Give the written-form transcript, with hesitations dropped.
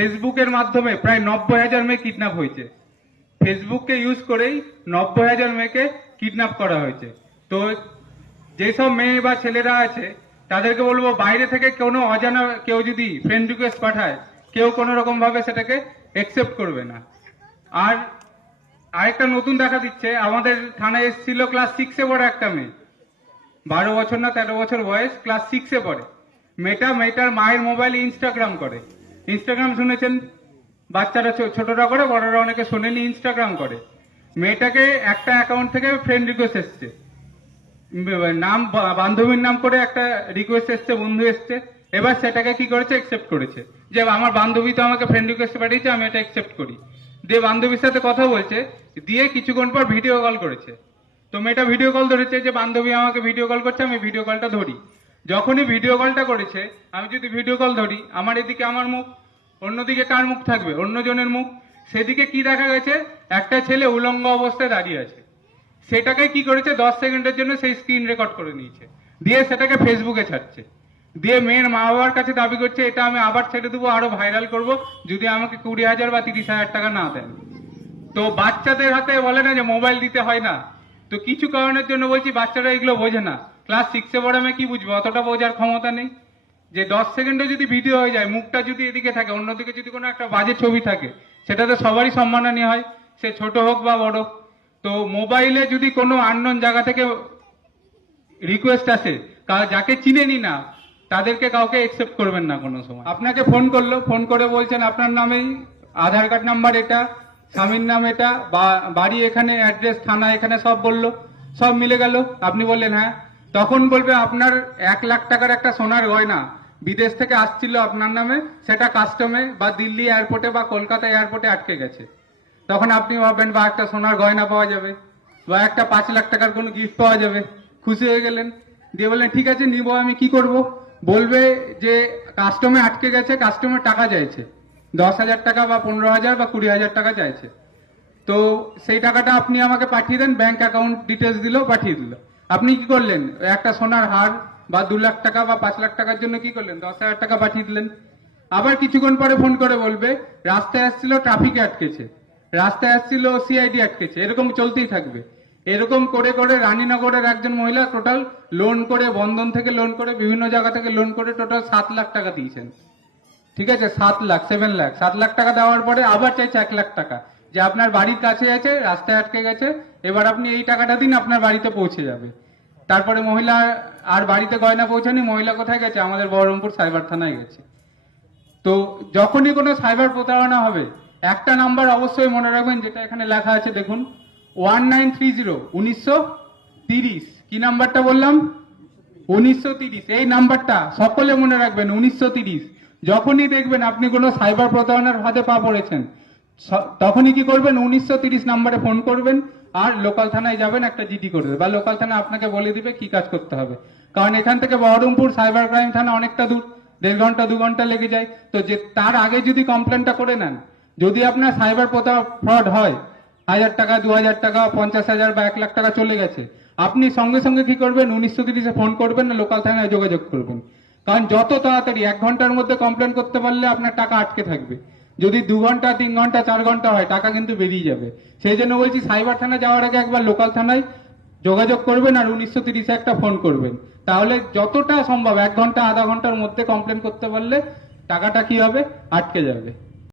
ফেসবুকের মাধ্যমে প্রায় 90,000 মেয়ে কিডন্যাপ হয়েছে। ফেসবুককে ইউজ করেই 90,000 মেয়েকে কিডন্যাপ করা হয়েছে। তো যেসব মেয়ে বা ছেলেরা আছে তাদেরকে বলবো, বাইরে থেকে কোনো অজানা কেউ যদি ফ্রেন্ড রিকোয়েস্ট পাঠায়, কেউ কোনো রকম ভাবে সেটাকে একসেপ্ট করবে না। আর আরেকটা নতুন দেখা দিচ্ছে, আমাদের থানায় এসেছিল ক্লাস 6-এ পড়ে একটা মেয়ে, 12 বছর না 13 বছর বয়স, ক্লাস 6-এ পড়ে। মেয়েটার মায়ের মোবাইলে ইনস্টাগ্রাম করে। ইনস্টাগ্রাম শুনেছেন, বাচ্চারা ছোটরা করে, বড়রা অনেকে শোনেনি, ইনস্টাগ্রাম করে। মেয়েটাকে একটা অ্যাকাউন্ট থেকে ফ্রেন্ড রিকোয়েস্ট এসছে, নাম বান্ধবীর নাম করে একটা রিকোয়েস্ট এসছে, বন্ধু এসছে। এবার সেটাকে কি করেছে, একসেপ্ট করেছে, যে আমার বান্ধবী তো আমাকে ফ্রেন্ড রিকোয়েস্ট পাঠিয়েছে, আমি এটা একসেপ্ট করি। দিয়ে বান্ধবীর সাথে কথা বলছে, দিয়ে কিছুক্ষণ পর ভিডিও কল করেছে। তো মেয়েটা ভিডিও কল ধরেছে, যে বান্ধবী আমাকে ভিডিও কল করছে, আমি ভিডিও কলটা ধরি। যখনই ভিডিও কলটা করেছে, আমি যদি ভিডিও কল ধরি, আমার এদিকে আমার মুখ, অন্যদিকে কার মুখ থাকবে, অন্যজনের মুখ। সেদিকে কি দেখা গেছে, একটা ছেলে উলঙ্গ অবস্থায় দাঁড়িয়ে আছে। সেটাকে কি করেছে, 10 সেকেন্ডের জন্য সেই স্ক্রিন রেকর্ড করে নিয়েছে, দিয়ে সেটাকে ফেসবুকে ছাড়ছে। দিয়ে মেয়ের মা বাবার কাছে দাবি করছে, এটা আমি আবার ছেড়ে দেবো, আরো ভাইরাল করব, যদি আমাকে 20,000 বা 30,000 টাকা না দেন। তো বাচ্চাদের হাতে বলে না যে মোবাইল দিতে হয় না, তো কিছু কারণের জন্য বলছি বাচ্চারা এগুলো বোঝে না। ক্লাস 6-এ পড়ে মেয়ে কি বুঝবে, অতটা বোঝার ক্ষমতা নেই। যে 10 সেকেন্ডে যদি ভিডিও হয়ে যায়, মুখটা যদি এদিকে থাকে, অন্যদিকে যদি কোনো একটা বাজে ছবি থাকে, সেটাতে সবারই সম্মানহানি হয়, সে ছোট হোক বা বড়। তো মোবাইলে যদি কোনো আননোন জায়গা থেকে রিকোয়েস্ট আসে, যাকে চিনেনি না, তাদেরকে কাউকে একসেপ্ট করবেন না কোনো সময়। আপনাকে ফোন করলো, ফোন করে বলছেন আপনার নামেই আধার কার্ড নাম্বার এটা, স্বামীর নাম এটা, বাড়ি এখানে, অ্যাড্রেস থানা এখানে, সব বললো, সব মিলে গেল। আপনি বললেন হ্যাঁ। তখন বলবে আপনার 1 লাখ টাকার একটা সোনার গয়না বিদেশ থেকে আসছিল আপনার নামে, সেটা কাস্টমে বা দিল্লি এয়ারপোর্টে বা কলকাতা এয়ারপোর্টে আটকে গেছে। তখন আপনি ভাববেন বা একটা সোনার গয়না পাওয়া যাবে, বা একটা 5 লাখ টাকার কোনো গিফট পাওয়া যাবে, খুশি হয়ে গেলেন। দিয়ে বললেন ঠিক আছে নিব, আমি কি করব? বলবে যে কাস্টমে আটকে গেছে, কাস্টমার টাকা চাইছে, 10,000 টাকা বা 15,000 বা 20,000 টাকা চাইছে। তো সেই টাকাটা আপনি আমাকে পাঠিয়ে দেন, ব্যাংক অ্যাকাউন্ট ডিটেলস দিল, পাঠিয়ে দিল। আপনি কি করলেন, একটা সোনার হার বা 2 লাখ টাকা বা 5 লাখ টাকার জন্য কি করলেন, 10,000 টাকা পাঠিয়ে দিলেন। আবার কিছুক্ষণ পরে ফোন করে বলবে রাস্তায় আসছিল, ট্রাফিকে আটকেছে, রাস্তায় আসছিল, সিআইডি আটকেছে, এরকম চলতেই থাকবে। এরকম করে করে রানীনগরের একজন মহিলা টোটাল লোন করে, বন্ধন থেকে লোন করে, বিভিন্ন জায়গা থেকে লোন করে টোটাল 7 লাখ টাকা দিয়েছেন। ঠিক আছে, 7 লাখ, 7 লাখ, 7 লাখ টাকা দেওয়ার পরে আবার চাইছে 1 লাখ টাকা, যে আপনার বাড়ির কাছে আছে, রাস্তায় আটকে গেছে, এবার আপনি এই টাকাটা দিন, আপনার বাড়িতে পৌঁছে যাবে। তারপরে মহিলা আর বাড়িতে গয়না পৌঁছানি, মহিলা কোথায় গেছে, আমাদের বহরমপুর সাইবার থানায় গেছে। তো যখনই কোনো সাইবার প্রতারণা হবে, একটা নাম্বার অবশ্যই মনে রাখবেন, যেটা এখানে লেখা আছে দেখুন, 1930 1930। কি নাম্বারটা বললাম, 1930। এই নাম্বারটা সকলে মনে রাখবেন, 1930। যখনই দেখবেন আপনি কোনো সাইবার প্রতারণার ফাঁদে পা পড়েছেন, তখনই কি করবেন, 1930 নাম্বারে ফোন করবেন, আর লোকাল থানায় যাবেন, একটা জিডি করবে, বা লোকাল থানা আপনাকে বলে দিবে কি কাজ করতে হবে। কারণ এখান থেকে বহরমপুর সাইবার ক্রাইম থানা অনেকটা দূর, 1.5 ঘন্টা 2 ঘন্টা লেগে যায়। তো যে তার আগে যদি কমপ্লেনটা করে নেন, যদি আপনার সাইবার ফ্রড হয়, 1,000 টাকা, 2,000 টাকা, 50,000 বা 1 লাখ টাকা চলে গেছে, আপনি সঙ্গে সঙ্গে কি করবেন, 1930-এ ফোন করবেন, না লোকাল থানায় যোগাযোগ করবেন। কারণ যত তাড়াতাড়ি, 1 ঘন্টার মধ্যে কমপ্লেন করতে পারলে আপনার টাকা আটকে থাকবে। যদি 2 ঘন্টা, 3 ঘন্টা, 4 ঘন্টা হয়, টাকা কিন্তু বেরিয়ে যাবে। সেই জন্য বলছি সাইবার থানা যাওয়ার আগে একবার লোকাল থানায় যোগাযোগ করবেন, আর 1930-এ একটা ফোন করবেন। তাহলে যতটা সম্ভব 1 ঘন্টা, আধা ঘন্টার মধ্যে কমপ্লেন করতে পারলে টাকাটা কি হবে, আটকে যাবে।